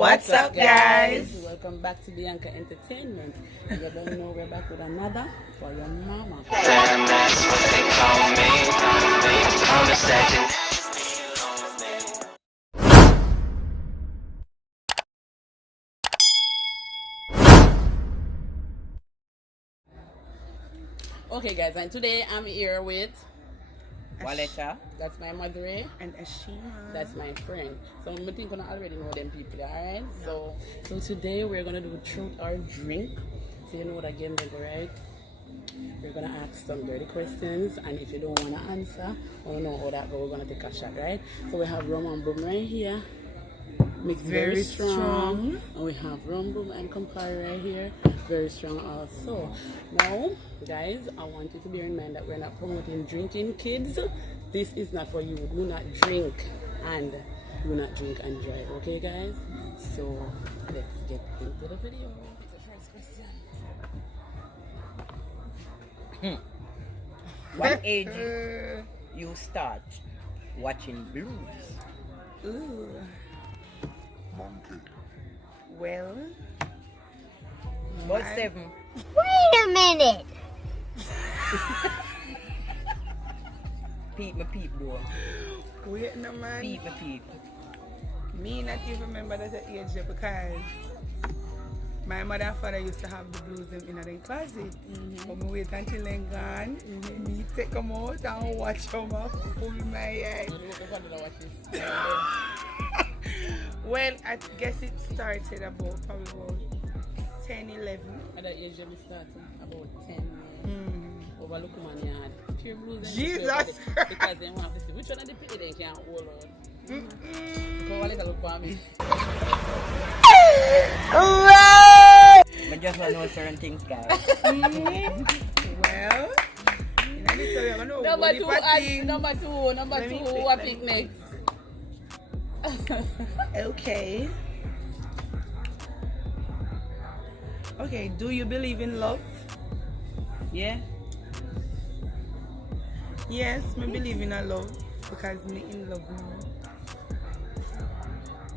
What's up, guys? Welcome back to Bianca Entertainment. You don't know we're back with another for your mama. Damn, that's what they call me. Conversation. Okay, guys, and today I'm here with Waleta. That's my mother, And Asheema. that's my friend. So I think I already know them people, alright? So today we're gonna do truth or drink. So you know what I game is, right? We're gonna ask some dirty questions, and if you don't wanna answer or know how that go, we're gonna take a shot, right? So we have rum and boom right here. Mixed very strong. And we have rum boom and Campari right here. Very strong also. Now, guys, I want you to bear in mind that we're not promoting drinking, kids. This is not for you. Do not drink and do not drink and drive, okay, guys? So let's get into the video. The first question. What age you start watching blues? Ooh. Well, About 7. Wait a minute. Peep my peep though. wait no man. Peep my peep. Me not even remember that age yet because my mother and father used to have the blues them in their closet. But me wait until they're gone. Me take them out and watch them up full my eye. Well, I guess it started about probably 10, 11. At that age, we started about 10 overlook my yard. Pure blues. Jesus Because they want to see which one of the people they can hold on. Go a little look for me. I just want to know certain things, guys. Well, in this story, I don't know Number what two, me what think, pick next? Okay. Okay, do you believe in love? Yeah? Yes, me believe in a love because me in love now.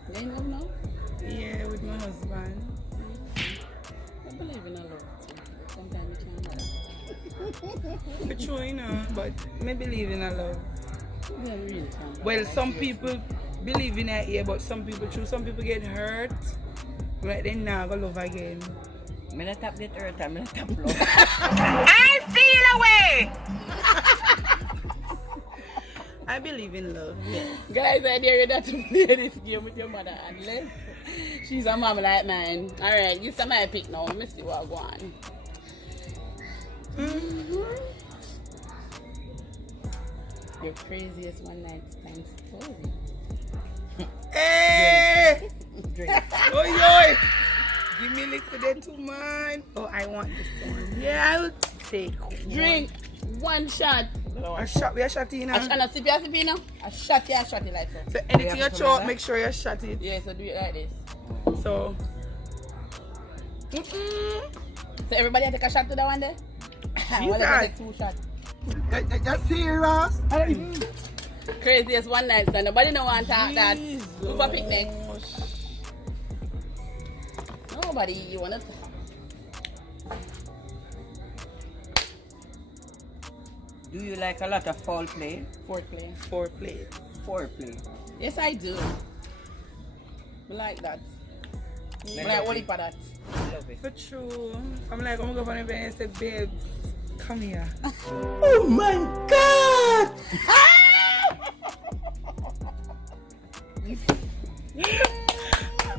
You ain't love now? Yeah, with my husband. I believe in a love. Sometimes you can't. For true, you know, but me believe in a love. Yeah, really can't. Well, some people believe in it, yeah, but some people get hurt. Right then now, go love again. I'm not tap get earth, I'm not tap love. I feel away. I believe in love, yes. Guys, I dare you not to play this game with your mother unless she's a mom like mine. Alright, you see my pick now. Let me see what I go on. Your craziest one night stand story. Hey! Drink. Oh, yo! Give me a little bit too, man. Oh, I want this one. Yeah, I'll take one. Drink one shot. A shot, we are shotting now. And a sip you now. A shot you like so. So anything you throw, make sure you shot it. Yeah, so do it like this. So. So everybody take a shot to that one there? Jesus. Take 2 shots. That's serious? Craziest one night stand. Nobody no want to talk that. Go for picnics. Nobody you wanna talk. Do you like a lot of foul play? Foreplay. Foreplay. Foreplay. Yes, I do. I like that. I like what for that. Love it. For true. I'm like, I'm gonna go for an event and say, babe, come here. Oh my god!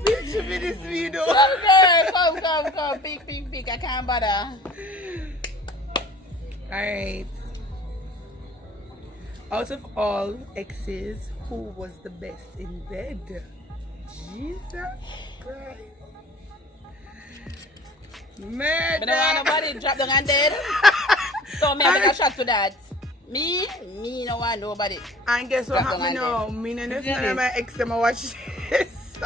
Bitch, you be this video. Come, girl, come. Pick. I can't bother. Alright. Out of all exes, who was the best in bed? Jesus Christ. But Murder. don't want nobody drop down and dead. So me make a shot to that. Me no want nobody. And guess what Drop down happened and now? Me no know my ex them watch this.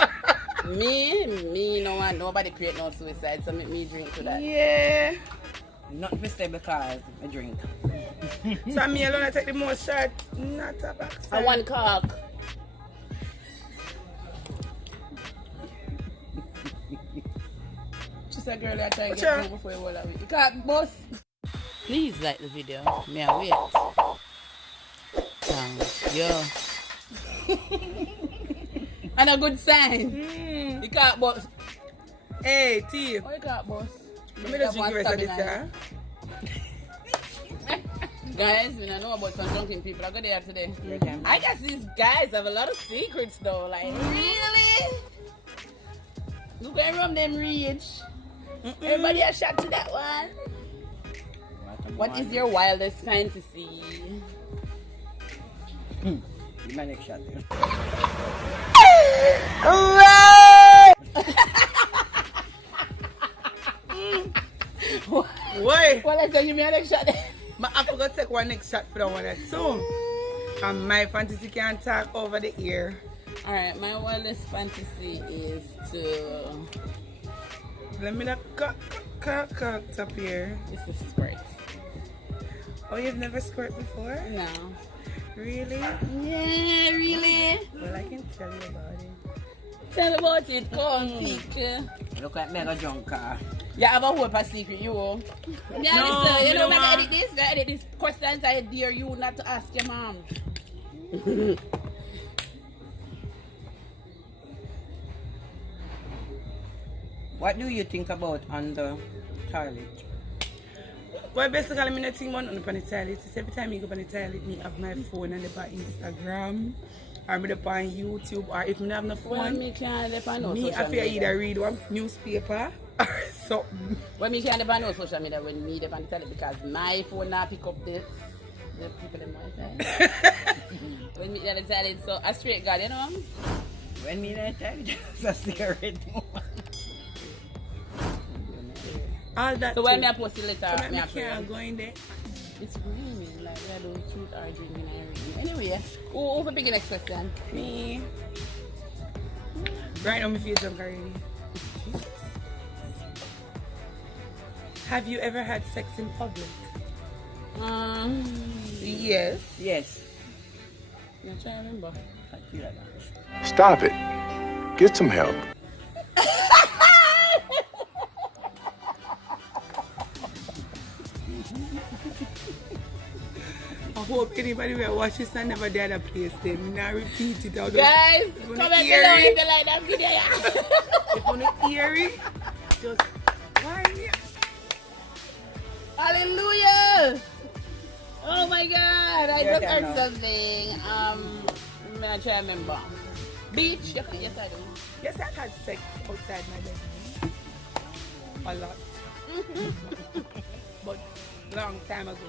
Me no want nobody create no suicide, so make me drink to that. Yeah. Not to say because I drink. So me alone I take the most shot. Not a backside. I want cock. a girl I try and Sure. get through before you roll away. You can't boss. Please like the video. May I wait? Yo. And a good sign. You can't boss. Hey, T. Oh, you can't boss. Let me just drink the rest of this, huh? Guys, we don't know about some drunken people. I got there today. I guess these guys have a lot of secrets though. Like, really? Look at rum them reach. Everybody a shot to that one. What is your wildest fantasy? My next shot. Why? Well, I said you made a shot. But I forgot to take one next shot for that one too. And my fantasy can't talk over the ear. Alright, my wildest fantasy is to. Let me not cock up here. This is squirt. Oh, you've never squirt before? No. Really? Yeah, really? Well, I can tell you about it. Tell about it, come speak. Look like mega drunk car. You have a whole secret, you. Yeah, No, listen, you me know, no I want. edit this. I edit this questions. I dare you not to ask your mom. What do you think about on the toilet? Well, basically, I'm not think about on the toilet. It's every time you go on the toilet, me have my phone and the on Instagram, or I'm on YouTube, or if I don't have no Well, phone, me can't depend on me social I feel media. either read one newspaper or something. Well, me can't depend on social media when me depend on it because my phone now pick up the people in my side. When me on the it, so a straight guy, you know. When me not toilet, it's a cigarette. All that. So when too. me I post it later, So me me I pray. can't go in there. It's raining, like we are doing truth or drinking and reading. Anyway, who for picking next question? Me. Right now, me feel drunk already. Have you ever had sex in public? Yes. Yes. I'm trying to remember. I feel like that. Stop it. Get some help. I hope anybody will watch this and never dare to place them. Now repeat it out. Guys, If you comment wanna below hear if it, you like that video. if you want to hear it, just why? Hallelujah! Oh my God! I Your just turn heard now. something. I'm trying to remember. Beach? Yes, I do. Yes, I've had sex outside my bedroom. A lot. But long time ago.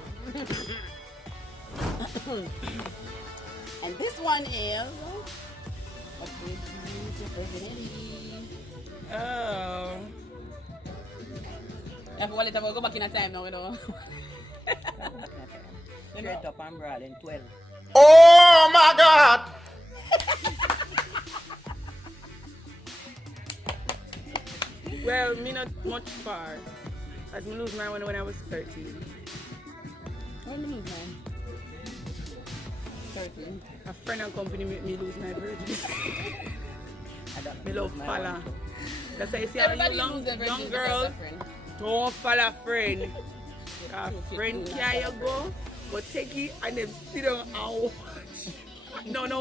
And this one is what would you use your virginity? Oh. If we go back in a time now, you know. Straight up and broad in 12. Oh my God! Well, me not much far. As me lose mine when I was 13. When did you lose mine? 13. A friend and company made me lose my virginity. I don't Me love my falla. one. That's why you see Everybody all you lose their young virginity girls except friend. don't follow friend. A True, friend true, carry you not go, but take it and then sit down and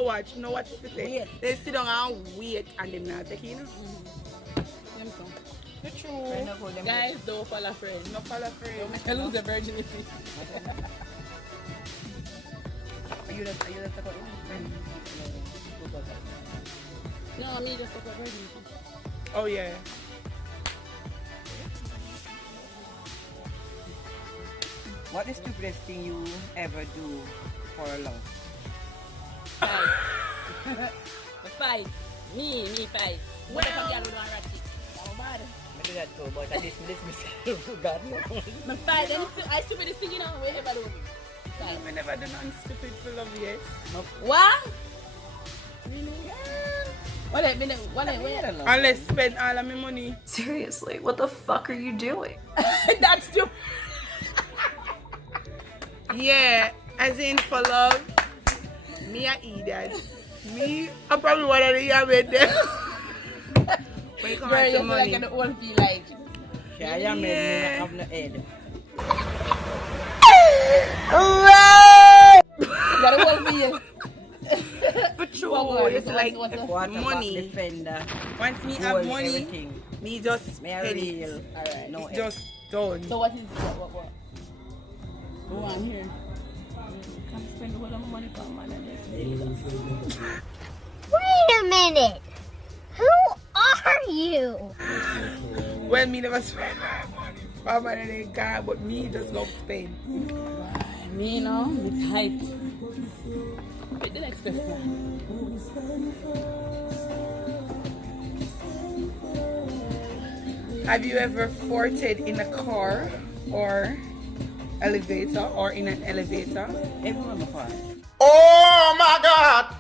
watch. No watch what to say. Wait. They sit down and wait and then not take it. Them so. Friend of them. Guys, don't follow friends. No follow friend. Don't make her lose their virginity. Are you that about friend? No, me just talk about virginity. Oh yeah. What is the stupidest thing you ever do for love? Fight. The fight. Me fight. What if a girl who don't ratchet? How bad? I do that too, but at least myself God no. Me fight. And I stupidest thing, you know, we ever do. Fight. We never done nothing stupid for love yet. What? What wait. Unless spend all of my money. Seriously, what the fuck are you doing? That's stupid. Yeah, as in for love. Me I eat that. Me, I'm probably one of the young men there. When it comes Girl, to you feel money. like the old feel like. I am me have no head. Got a whole feel. But true, What it's like Water money. defender. Once me Gold, have money, everything. me just Me a head real. it. Alright. No It's head. just done. So what is what? Go on here. Can't spend all of my money for man and this. Wait a minute. Who are you? Well, me never spend my money for man and then God, but me just go spend. Me, you know, me tight. Wait, the next question. Have you ever farted in a car or elevator or in an elevator? Everyone before. Oh my God!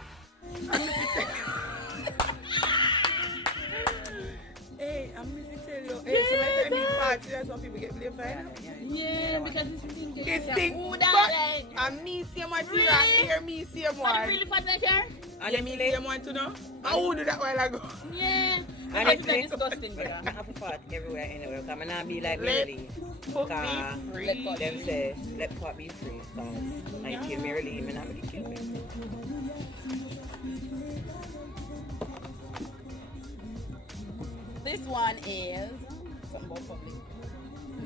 Hey, I'm going to tell you. Hey, sometimes you fart, that's when people get blamed for it. Yeah, because it's stinking. It's stink, but and me see one too, and hear me see But one. really fat like here? And then me see one too now. I would do that while ago. Yeah. And And it's it's disgusting, But girl. I have a fart everywhere, anywhere. Because I'm not be like Let Mary Lee. Put me Because free. them say, let fart be free. Because I kill Mary Lee, and I'm going to kill me. This one is something about public.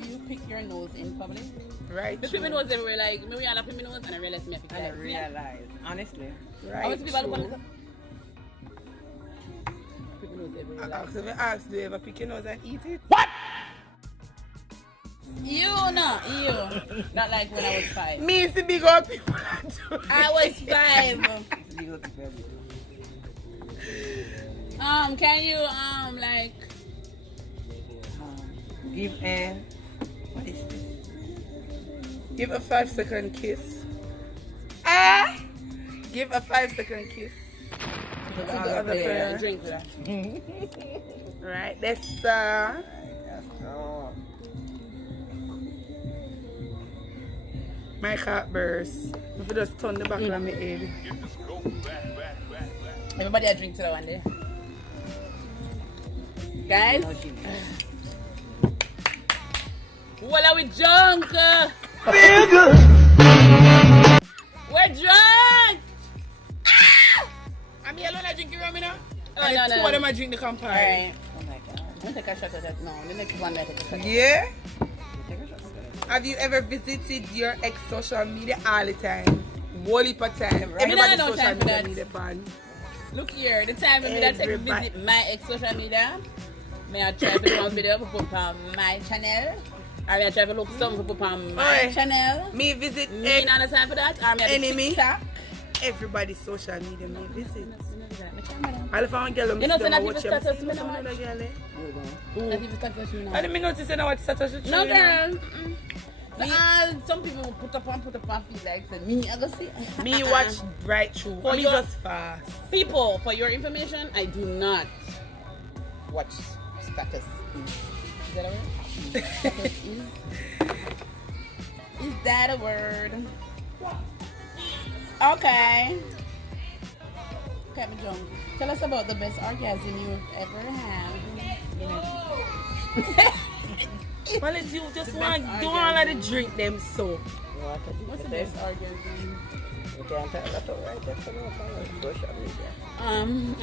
Do you pick your nose in public? Right. The people nose everywhere, like, me I pick my nose and I realize me I pick And I like, realize, honestly, I want to people look True. on the people nose everywhere. I Like, asked if I asked, do you ever pick your nose and eat it? you no, you. Not like when I was 5. Me is the big old people that do it. I was 5. it's legal to do everything. Can you like Give a, what is this? Give a 5-second kiss. Ah! Give a 5-second kiss. to the other player. drink with that? Right, that's my cat burst. If you just turn the back on my head. Everybody a drink to that one day. Guys, what are we drunk? We're drunk! I'm here alone, I drink your rum, you know? Oh, And no, the two no. of them I drink the Campari. Alright. Oh my God. I'm gonna take a shot of that. No, the next one I take a shot. Yeah? You take a shot of that. Have you ever visited your ex social media all the time? Whole heap of time. Right. Everybody's No social time for media that. need a pan. Look here, the time when I take Everybody. visit my ex social media, may I try to do one video to put on my channel, or may I try to look something to put on my Oi. channel. Me visit Me ex, not the time for that, or may I do enemy. TikTok. Everybody's social media me visit. My camera. All if I want to get them, You know, sit so down not and even watch them. status, See me some no other girl, eh? Not even status, you know. I didn't notice you know what status you No show, you know? girl. So, some people will put up and feel like say, me, I go see. Me watch right through. For Me your- just fast. People, for your information, I do not watch status. Is that a word? Status is. Is that a word? Okay. Okay, me drunk. Tell us about the best orgasm you've ever had. Well, it's you just The want best do all of the orgasm. drink them so. What's the best orgasm? You can't tell that all right. That's a lot of social media.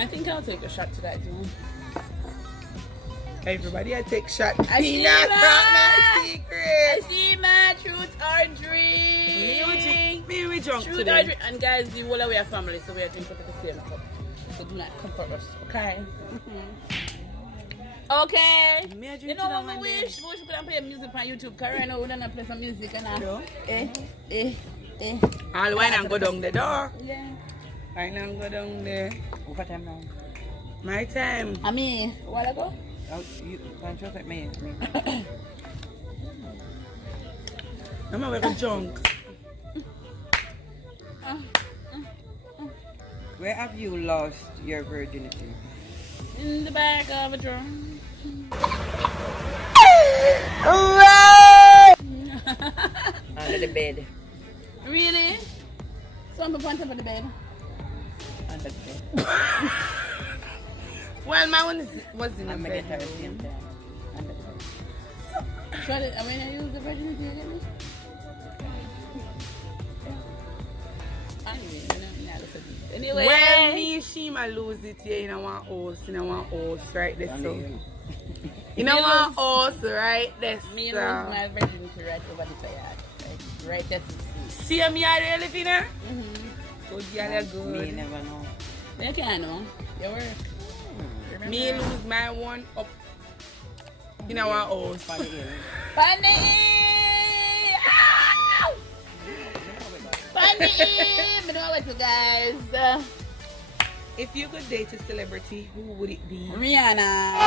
I think I'll take a shot to that too. Everybody I take shot. I see Not that. my secret. Asheema, truth or drink? Me we drunk Truth or today. drink. And guys, the whole of we are family, so we are drinking at the same cup. So do not comfort us, okay? Okay. Me a drink You know to that what we one wish? We wish we could play music on YouTube. Because right now we don't play some music and No. eh. All wine and go down the door. Yeah. Wine and go down there. What time now? My time. I mean, a while ago? Oh, you can't show me. I'm a very drunk. Where have you lost your virginity? In the back of a drum. Under the bed. Really? Some people on top of the bed. Under the bed. Well, my one was in the I'm gonna get her at the bedroom. same time. Under the bed. Try to, I mean, I use the virginity again. Anyway. When me Asheema lose it here in our house, right there, so. In our house, right there, Me so. lose my virginity right over the side. Right there. See me out there living there? Good girl, you're good. Me never know. You can't know. Your work. Me lose my one up in our house. Funny! Funny! I don't like you guys. If you could date a celebrity, who would it be? Rihanna.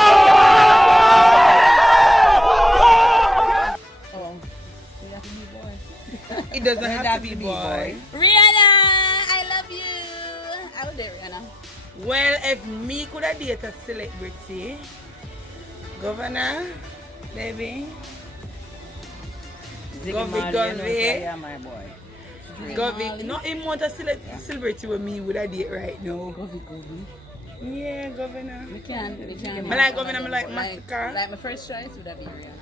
Oh. It doesn't have to be boy. Rihanna! I love you. I would date Rihanna. Well, if me could have date a celebrity, Governor, baby. Yeah, my boy. Govy, not him want a celebrity with me would I date right now. Govy. Yeah, Governor. We can. I like Governor, I like Massacre. Like my first choice would have been Rihanna.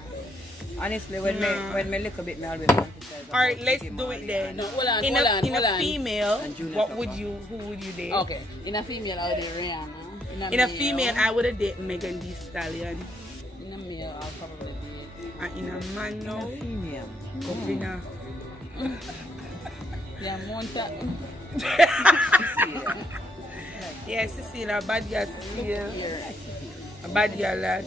Honestly, when me look a bit, me always want to tell. Alright, let's do it then. No, hold on. In a female, what would you? Who would you date? Okay, in a female, I would date Rihanna. In a female, I would have date Megan Thee Stallion. In a male, I'll probably date. And in a man now, Female. Governor. Yeah, Monta. Yeah, Cecilia, a bad girl, Cecilia. A bad girl, lad.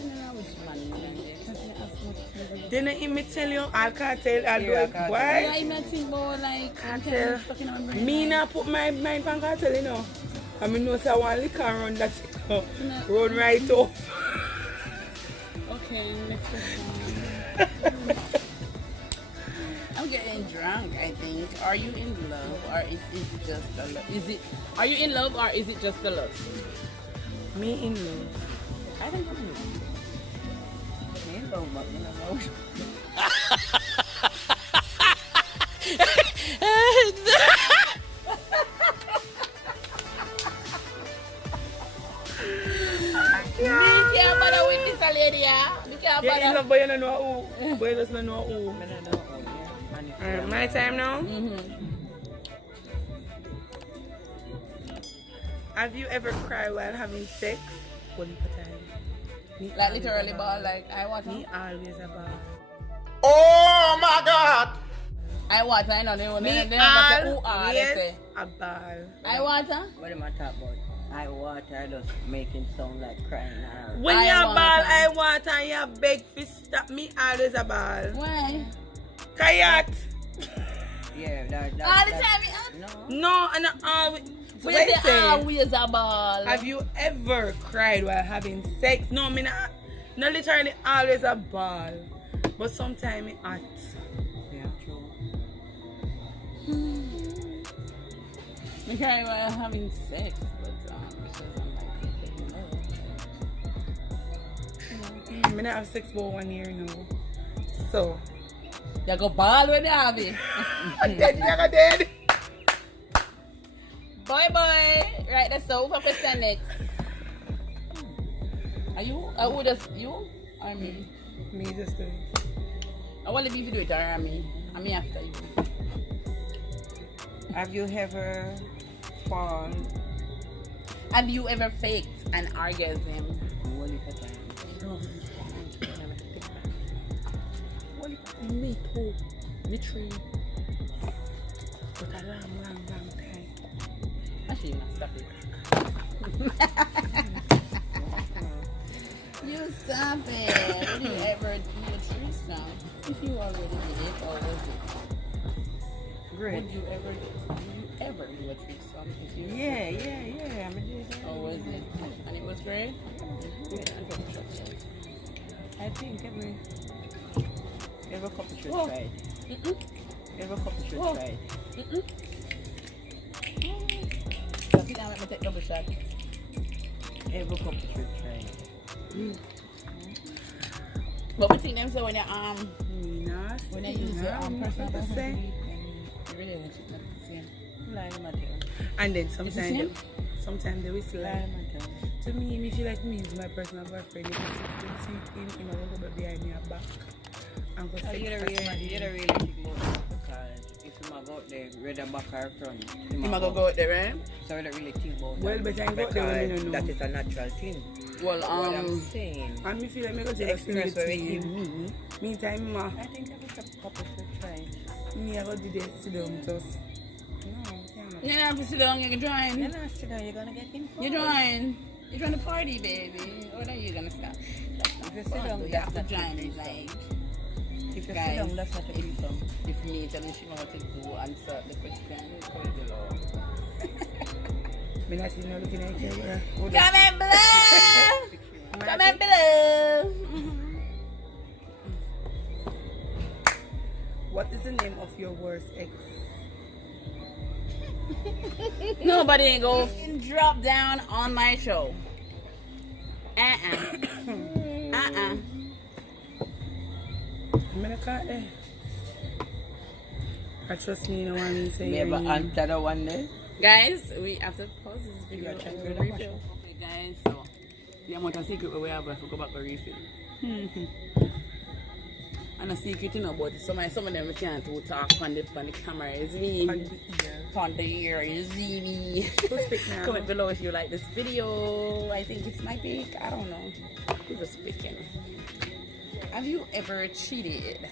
Didn't he me tell you? I can't tell. I'll go. Why? Yeah, I might think about like Cartel. Me not put my mind on cartel, you know. I mean, no, so I want to lick and run that run right up. Okay, next question. I'm getting drunk, I think. Are you in love or is it just a love? Are you in love or is it just a love? Me in love. I think I'm in love. Me in love, but me no love. Me can't bother with this lady, yeah. Me can't Yeah, in bother. love, but you don't know who. But you just don't know who. Me no know who, yeah. My time now. Have you ever cried while having sex? Only for time. Me Like always literally a ball, like I water. Me always a ball. Oh my God! I water, I know. They Me never say who are, they yes, say. a ball. I water? What am I talking about? I water just making sound like crying out. When I you a want ball, her. I want and you beg to stop. Me always a ball. Why? Kayak. Yeah, that All the time, no. No, and always. we say always a ball. Have you ever cried while having sex? No, me not. No, literally always a ball. But sometimes it hot. Yeah, true. We cry while having sex, but because I'm like in love. Me not have sex for 1 year now. So. You go ball when you have it. Dead, you dead. Boy. Right, that's so. What question next? Are you? Who does you? Or me? Me just do it. I want to be if you do it or me. I'm me after you. Have you ever fallen? Have you ever faked an orgasm? Only for time. Me too. Me three. But a long time. Actually, stop it. You stop it. Would you ever do a threesome? If you already did it, or was it? Great. Would you ever do a threesome? If you Yeah. I'm a Jesus. Or was it? And it was great? I think every couple should try it. Every couple should try it. I think I might take double shot. Every couple should try it. But we think them say when you Not. when you use your personal What to say? you really want it to see. Lie matter. And then Is it sometimes they whistle Lie like, matter. to me, if you like me, is my personal boyfriend. If you see him, I'm going to go behind me and back. I'm going to You don't really think about it because if you might go out there, whether back or front, You might go out there, right? So I don't really think about Well, that. but I go there when you don't know. That is a natural thing. Well, What I'm saying. And me feel like I go The jealous in the experience where it team. give me, Meantime, I think every couple should try. me I go do that sit down just. No, can't. you don't have to sit down, you can You're join. not sitting down, you're gonna get involved. You join. You join the party, baby. What are you gonna stop? That's not If you fun, sit down, though. You that's have to not join a it, threesome. like. If you sit Guys, down, that's not a threesome. If me telling she what to do, answer the question, comment below. Me not even looking at you. Comment below! Comment below! What is the name of your worst ex? Nobody ain't go drop down on my show. Uh-uh. I'm gonna cut there. I trust me, you know what I mean? Say We your ever name. answer the one day? Guys, we have to pause this video Yeah, check and it go out. refill. Okay, guys, so the amount of secret we have, if we go back and refill. And a secret, you know, but some of them we can't do talk on the camera. It's me. On the ear. On the ear is me. Who's speak now? Comment below if you like this video. I think it's my pick. I don't know. Who's just speaking? Have you ever cheated?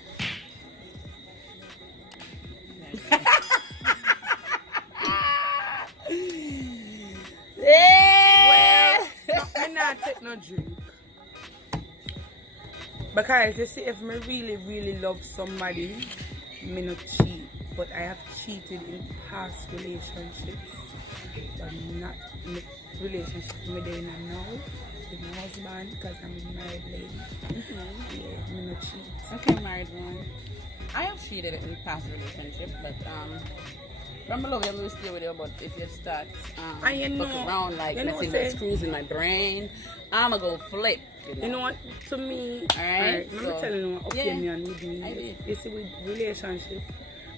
Well, I not take no drink. Because you see, if me really love somebody, me not cheat. But I have cheated in past relationships, but not in the relationship me doing now with my husband because I'm a married lady. Yeah, me not cheat. Okay, married one. I have cheated in past relationship, but from below you will stay with you. But if you start And you look know- around like you know let's say say- the screws in my brain, I'ma go flip. You know what? To me, Alright, let so- me tell you what Yeah, opinion with me. I did. You see, with relationship,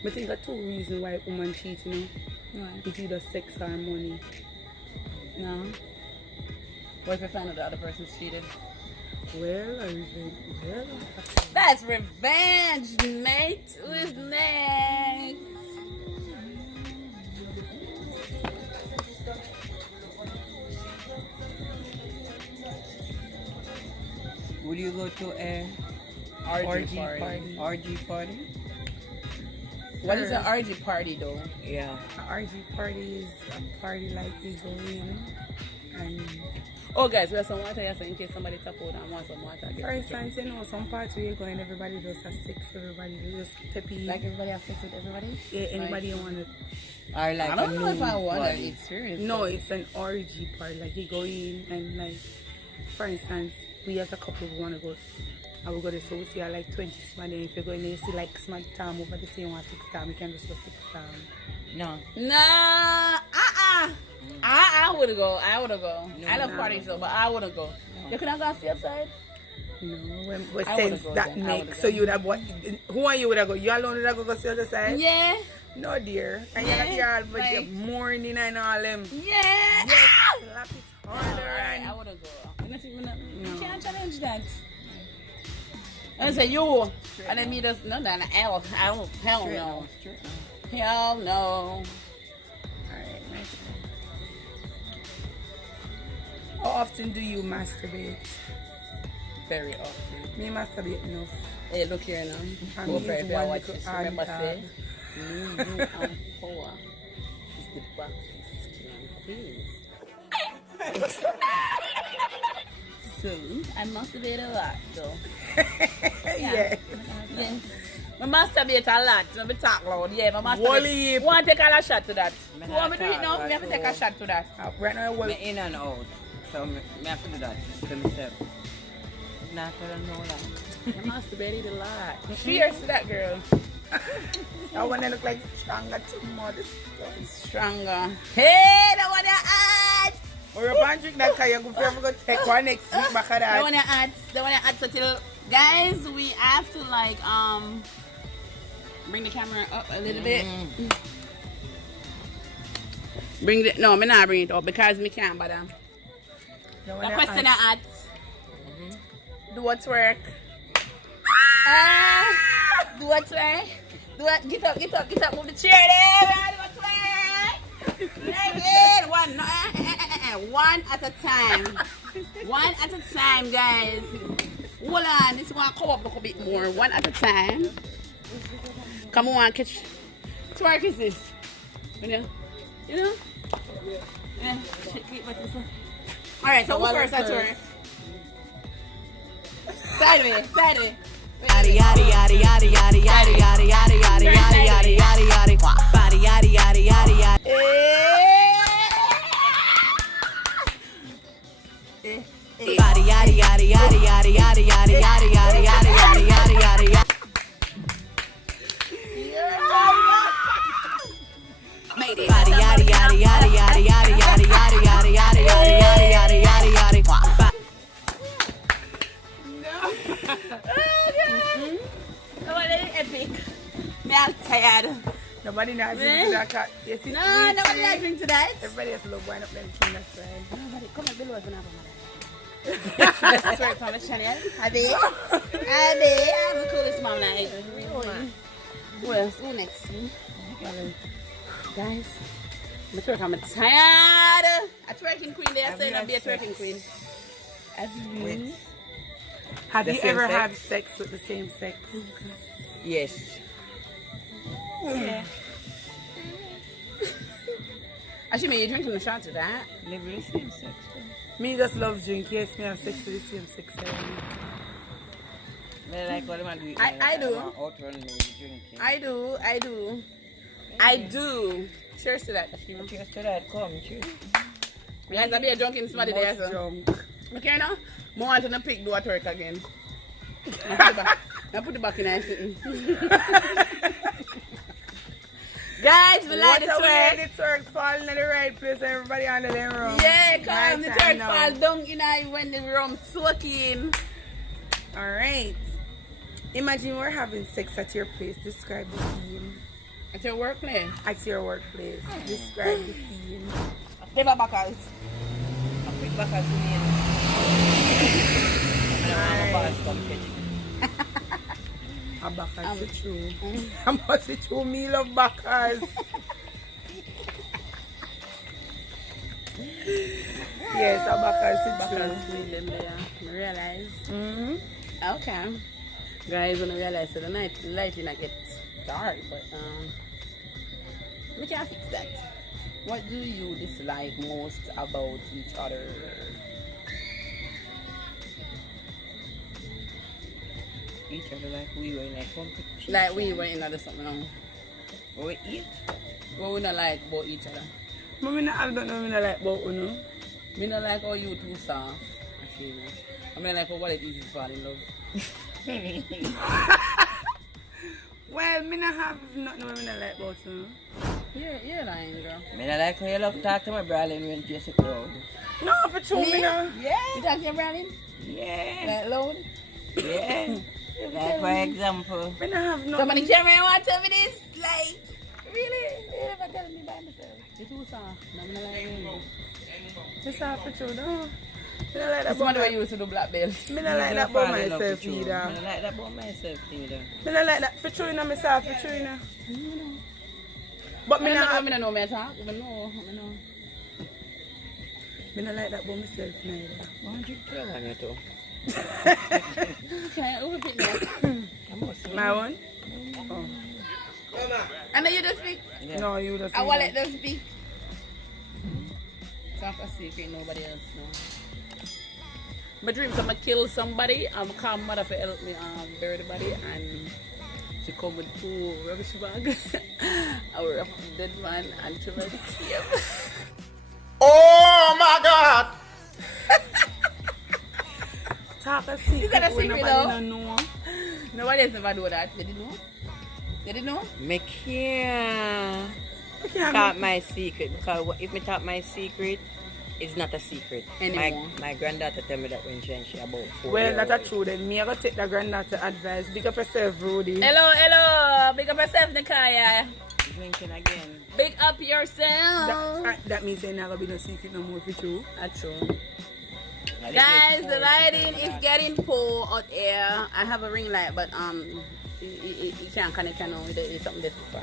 I think there are two reasons why women cheat. You know, Right. it's either sex or money. No. What if you find out the other person's cheated? Well, I even well. That's revenge, mate. Who's next? Would you go to a Orgy party. orgy party? What is an RG party though? Yeah. An orgy party is a party like you go in and Oh guys, we have some water here so in case somebody tap out and want some water. for instance, you know, some parts where you go in, everybody just has sex, everybody just teppy. Like everybody has sex with everybody? Yeah, anybody you want to. Or like I don't a know if I nude want party. to experience No, that. it's an orgy party. Like you go in and like, for instance, we as a couple we want to go. I will go there, so we see like 20 smack. Then if you go in there, you see like smack time over the same one 6 time. We can just go 6 time. No. Nah, I would go. I would go. No, I love no. parties though, but I wouldn't go. You could have gone see outside. No, when I would've sense go that then. I make would've so gone. you would have what? Who are you would have go? You alone would have go see other side? Yeah, No, dear. And Yeah, you're all but like- your morning and all them. yeah. Slap it harder Alright, and I wouldn't go. You can't challenge that. And say you, and then me just no, hell no, hell no. Alright, nice. How often do you masturbate? Very often. Me masturbate enough. Hey, look here now. I'm Go for it if using I one watch little this. Remember, hand say, me, you, and power is the breakfast king and queens. So, I masturbate a lot, though. Yeah. Yes. I masturbate a lot. So, we talk loud. Yeah, I masturbate. Wally. Want to take a shot to that? Me You want me not to do it now? talk, We have to take a but- shot to that. Right now, well, Me in and out. So me have to do that to myself. Not to know that. I masturbated a lot. Cheers to that girl. I want to look like stronger tomorrow. Stronger. Hey, that one you add. We're about to drink that because you're going to take one next week back at That that. one you add. That one you add. So till guys, we have to like bring the camera up a little bit. Bring the no, me not bring it up because me can't bother. The one The you question add. I add. Do what's work. Do a try. Do a get up, move the chair there. Do a try. Again. One at a time. One at a time, guys. Hold on, this one come up a little bit more. One at a time. Come on, catch. Twerk is this. You know? Yeah. Keep with this one. Alright, so who first? That's twerk. Sideways. Yaddy yaddy yaddy yaddy yaddy yaddy yaddy yaddy yaddy yaddy yaddy yaddy yaddy body yaddy yaddy yaddy yaddy. Body yaddy yaddy yaddy yaddy yaddy yaddy yaddy yaddy yaddy yaddy yaddy yaddy yaddy. Made it. Body yaddy yaddy yaddy yaddy yaddy yaddy yaddy yaddy yaddy yaddy yaddy yaddy yaddy yaddy. Epic. Me I'm tired. Nobody not drink to that cat. Yes, No, nobody not drink to that. Everybody has to look wind up them tune, that's right. Nobody come and below us and have a That's right, from the channel. Ade, I'm the coolest mom now. Well, who next? Guys, I'm tired. A twerking queen there, so I'll be a twerking queen. Have The you same ever sex? had sex with the same sex? Yes. Yeah. Asheema, you drinking the shot to that? Live with the same sex. Me just love drink. Yes, me have sex with the same sex. I like what man do it. I do. Outrun me with drinking. I do. Cheers to that, Asheema. Cheers to that. Come, cheers. Guys, I'll be a drunken somebody there, so. Drunk. Okay, now? More want to pick do a twerk again. Now put it back in and sitting. Guys, we like the What a way twerk. the twerk falling in the right place, everybody under their room. Yeah, come the Right twerk now. fall down in I when the room soaking. Alright. Imagine we're having sex at your place. Describe the scene. At your workplace. At your workplace. Describe the scene. Paper backers. A quick back as me. A backers is true. I must be true. Me love backers. Yes, a backers is Backers true. with them there. I realize. Mm-hmm. Okay. Guys, when I realize that the lighting I get dark, but we can't fix that. What do you dislike most about each other? Each other like we were in a competition. Like we were in other something on. What we eat? What we not like about each other? I don't know, I don't like both, you know. Me not like how you too soft. Actually, I mean like how what it is to fall in love. Well, me not have nothing I don't like both, you know. You're lying, girl. Me not like how you love talk to my brother when Jesse crowd. No, for true, me no. Yeah. You talk to your brother? Yeah. Like loud? Yeah. Like for example. Me not have nothing. Somebody came here and want to tell me this? Like, really? You never tell me by myself. You too soft. No, I'm not like you. It's all for true, no. Me not like that That's one way about you used to do black belt. me not like that about myself either. Me not like that about myself either. Me not like that for true, you know, myself for true, you know. But me not have, I know me I talk. I know. me not like that about myself neither. 112 on you too. Okay, who pick me up? My one? Oh. And then you just speak. Yeah. No, you just. I will let them speak. Talk a secret, nobody else knows. My dreams, I'm gonna kill somebody. I'm gonna call mother for help me bury the body, and she come with 2 rubbish bags. I will wrap up the dead man and throw my cave. Oh my God! Talk a secret. Is that a when secret, nobody though? don't know. Nobody else never do that. They didn't know? They didn't know? Me can't Okay, talk my secret because if me talk my secret, it's not a secret. Anymore. My granddaughter tell me that when she about 4 well, years that's old. a true then. Me, I gotta take the granddaughter advice. Big up yourself, Rudy. Hello. Big up yourself, Nikaya. Drinking again. Big up yourself. That means there not gonna be no secret no more for you. That's true. Guys, the lighting is getting poor out here. I have a ring light, but you can't connect now with something this far.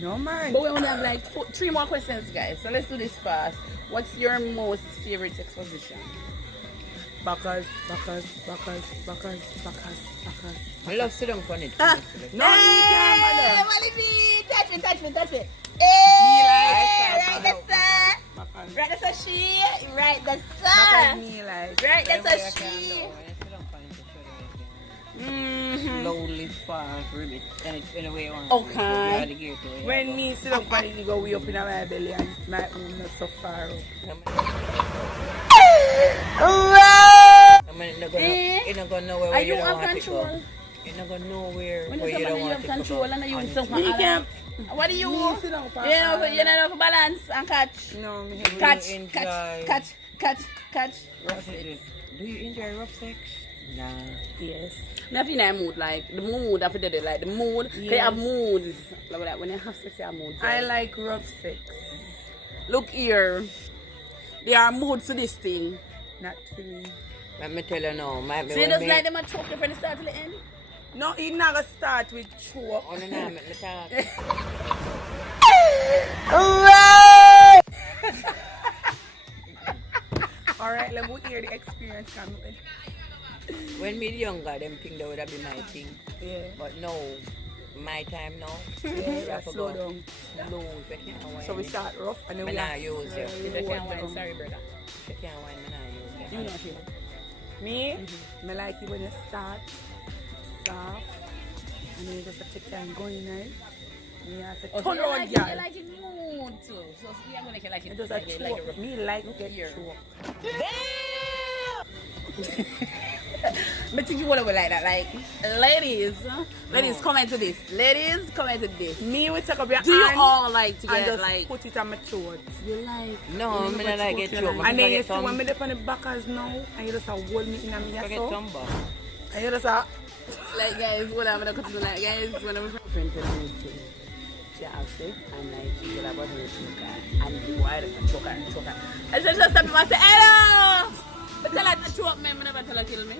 No man. But we only have like 3 more questions, guys. So let's do this fast. What's your most favorite exposition? Backers. I love sit down on it. No, you can't bother. What is it? Touch me. Right, that's right, that's a she. Right, that's Backers me like. right, that's a she. Slowly fast, ribbit. And it's in a way on. Okay. When me sit up on it, you go way up in my belly and my arm not so far up. I mean, you're not gonna know where you don't want to go. You're not gonna know where you don't want to go. And you something. What do you? Me sit down for You know for balance and catch. No, me Catch. Rough sex. Do you enjoy rough sex? Nah. Yes. Me have in a mood like the mood after the like the mood. They have moods. Like when you have sex, you have moods. I like rough sex. Look here. There are moods to this thing. Not to me. Let me tell you now. So you just like them and choke you from the start to the end? No, it not gonna start with choke. Oh, no, let me talk. Alright, let me hear the experience come with. When me younger, them think that would have been my thing. Yeah. But no, my time now. Yeah, slow down. No, you can't wine. So we start rough and then Me we nah have use you. You can't wine, sorry brother. You can't wine, me nah use You you. know Asheema. Me, me like it when you start soft and then you just take time going right. And you have to turn around, you girl. like it mood too. So we are going to like it. It just a choke. Me like get here. choke. But think you want to like that, like ladies, comment to this. Ladies, comment to this. Me will take up your Do you hand all like to and get just like? put it on my throat. You like? No, me not like get choked. And then you see when me up on the backers now and you just hold me in a me Forget so. tumble. And you just Like guys, what I'm gonna continue like guys when I'm friend to me. She have sex and like she get about her choker and why the choker. And so just stop him and say hello. But tell her to choke me, I never tell her kill me.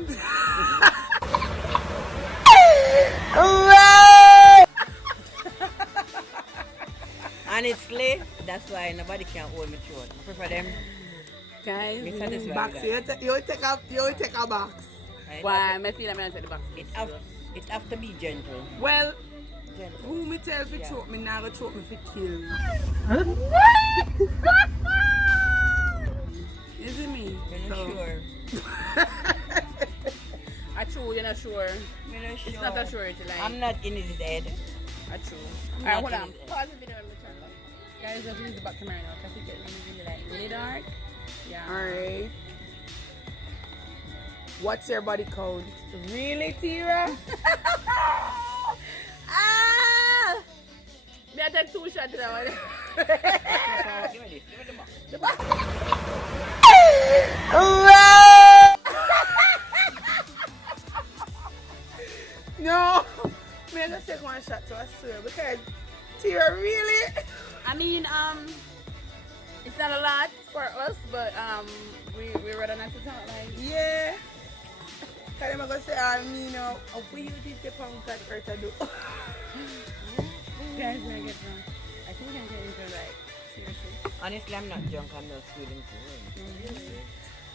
Honestly, that's why nobody can hold me short. I prefer them. Guys, Me satisfied box. with that. You take a box. Right? why? I feel I'm gonna take the box. It have to be gentle. Well, Gentle. who me tell for choke me, now go choke me for kill. Is it me? I'm not sure. I true, you're not sure. I'm not sure. It's not a surety, like. I'm not in his head. I true. I'm Alright, not hold on. in it. Pause the video and return back. Guys, just use the back camera now because it gets really like really dark. Yeah. Alright. What's your body count? Really, Tira? Ah! Me I take 2 shots now. Give me this. Give me the box. No. Me I just take 1 shot to I swear because Tira really. I mean, it's not a lot for us, but we rather not to talk like. Yeah. Because I'm going to say, you know, we you did the pound that hurt to do. Guys, I get drunk. I think I'm getting to like seriously. Honestly, I'm not drunk. I'm just feeling too.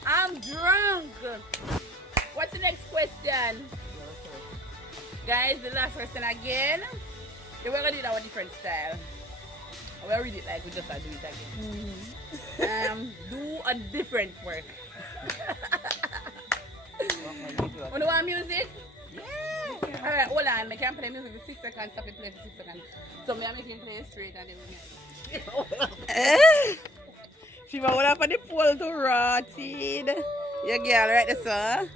I'm drunk. What's the next question? Guys, the last question again. We're gonna do it our different style. We'll read it like we just do it again. Do a different work. Want to want music? Yeah. Alright, hold on. I can play music for 6 seconds. Stop it play for 6 seconds. So I'm making him play straight and then we get. She was up on the pole to rotted. Yeah, girl, right there, sir.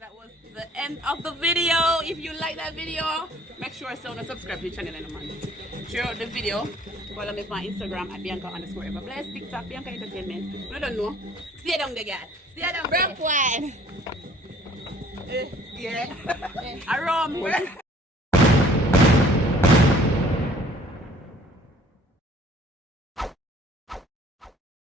that was the end of the video. If you like that video, make sure to subscribe to the channel and man. Share out the video. Follow me on Instagram at Bianca_Everblessed, TikTok Bianca Entertainment. I don't know. Stay down there, girl. Stay down there. Yeah. Around.